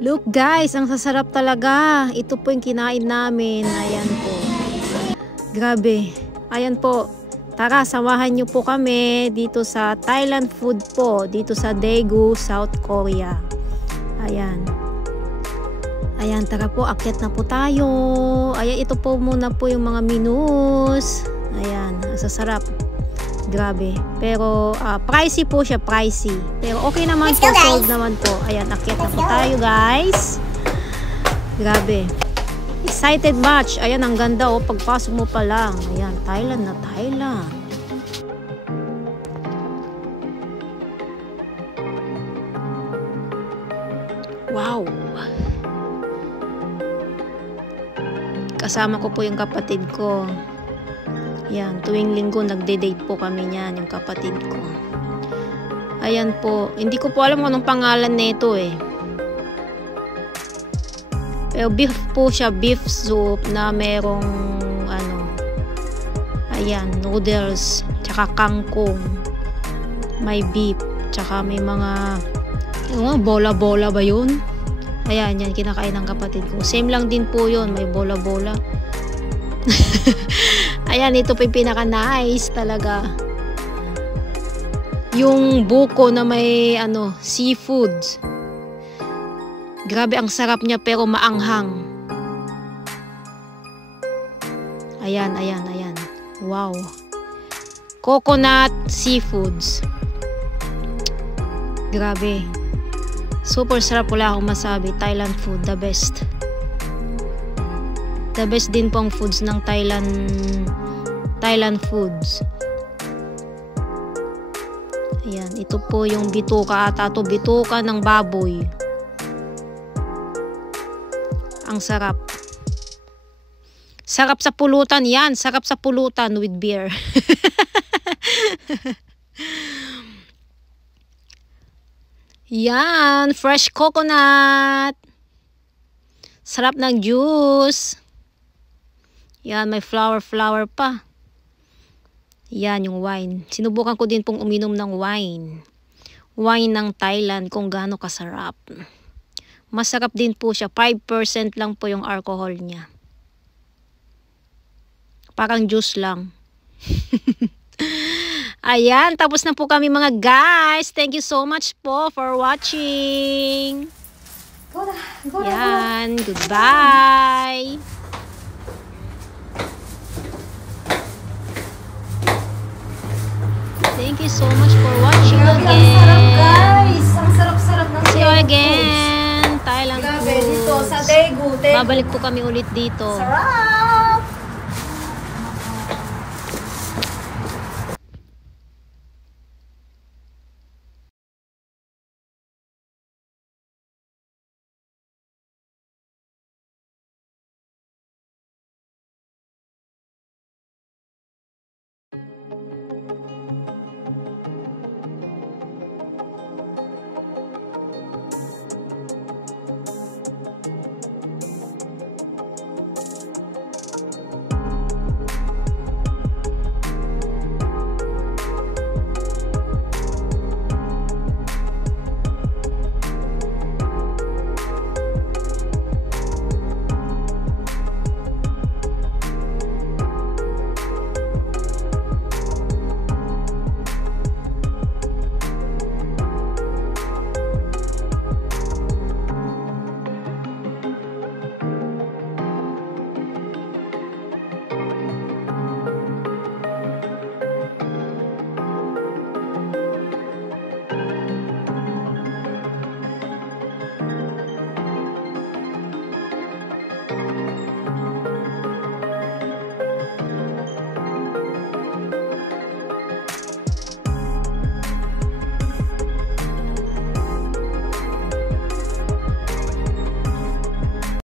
Look guys, ang sasarap talaga. Ito po yung kinain namin. Ayan po. Grabe. Ayan po. Tara, samahan nyo po kami dito sa Thailand food po. Dito sa Daegu, South Korea. Ayan. Ayan, tara po. Akyat na po tayo. Ayan, ito po muna po yung mga menus. Ayan, ang sasarap. Grabe. Pero pricey po siya, pricey. Pero okay naman po, sold naman po. Ayan, akyat na po tayo guys. Grabe. Excited much. Ayan, ang ganda oh. Pagpasok mo pa lang. Ayan, Thailand na Thailand. Wow. Kasama ko po yung kapatid ko. Yan, tuwing linggo nagde-date po kami niyan, yung kapatid ko. Ayan po, hindi ko po alam kung anong pangalan nito eh. Pero beef po siya, beef soup na merong ano, ayan, noodles, tsaka kangkong. May beef, tsaka may mga bola-bola ba yun? Ayan, yan, kinakain ng kapatid ko. Same lang din po yun, may bola-bola. Ayan, ito pa yung pinaka-nice talaga. Yung buko na may ano, seafood. Grabe, ang sarap niya pero maanghang. Ayan, ayan, ayan. Wow. Coconut seafoods. Grabe. Super sarap, wala akong masabi. Thailand food, the best. The best din pong foods ng Thailand foods. Ayan, ito po yung bituka ata to, bituka ng baboy. Ang sarap. Sarap sa pulutan yan, sarap sa pulutan with beer. Yan, fresh coconut. Sarap ng juice. Yan, may flower pa. Yan, yung wine. Sinubukan ko din pong uminom ng wine. Wine ng Thailand, kung gaano kasarap. Masarap din po siya. 5% lang po yung alcohol niya. Parang juice lang. Ayan, tapos na po kami mga guys. Thank you so much po for watching. Yan, goodbye. Thank you so much for watching again. Ang sarap guys. Ang sarap-sarap ng see you again. Thailand food. Dito sa Daegu. Babalik po kami ulit dito. Sarap!